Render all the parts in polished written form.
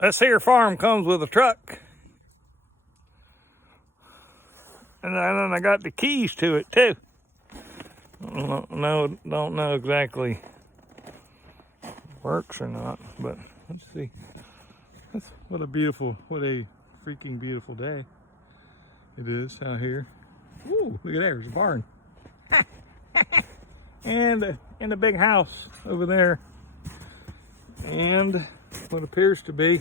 This here farm comes with a truck. And then I got the keys to it too. Don't know exactly if it works or not, but let's see. What a freaking beautiful day it is out here. Ooh, look at there, there's a barn. and a big house over there. And what appears to be a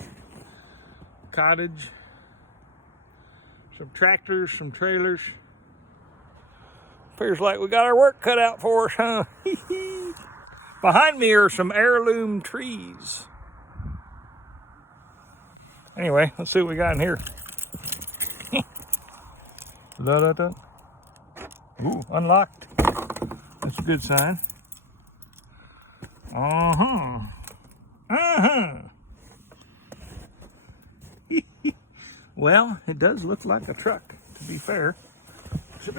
cottage. Some tractors, some trailers. Appears like we got our work cut out for us, huh? Behind me are some heirloom trees. Anyway, let's see what we got in here. Ooh, unlocked. That's a good sign. Well, it does look like a truck, to be fair. To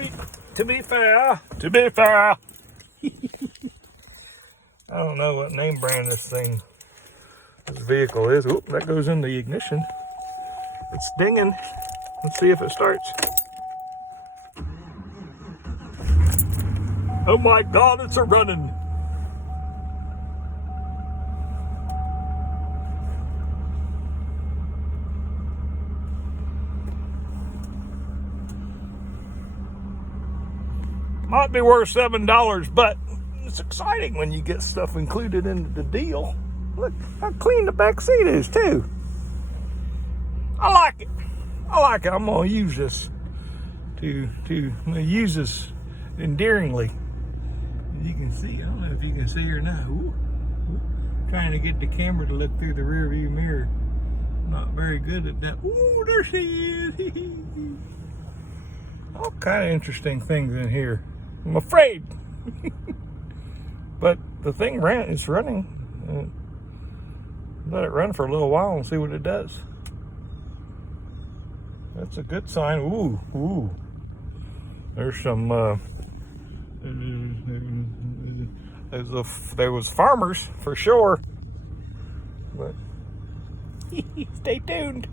be fair. I don't know what name brand this vehicle is. Oop, that goes in the ignition. It's dinging. Let's see if it starts. Oh my God, it's a running. Might be worth $7, but it's exciting when you get stuff included into the deal. Look how clean the back seat is too. I like it. I'm gonna use this endearingly. You can see, I don't know if you can see her now. Ooh. Trying to get the camera to look through the rear view mirror. Not very good at that. Ooh, there she is. All kind of interesting things in here. I'm afraid. But the thing is running. Let it run for a little while and see what it does. That's a good sign. Ooh. There's some, there was farmers for sure. But stay tuned.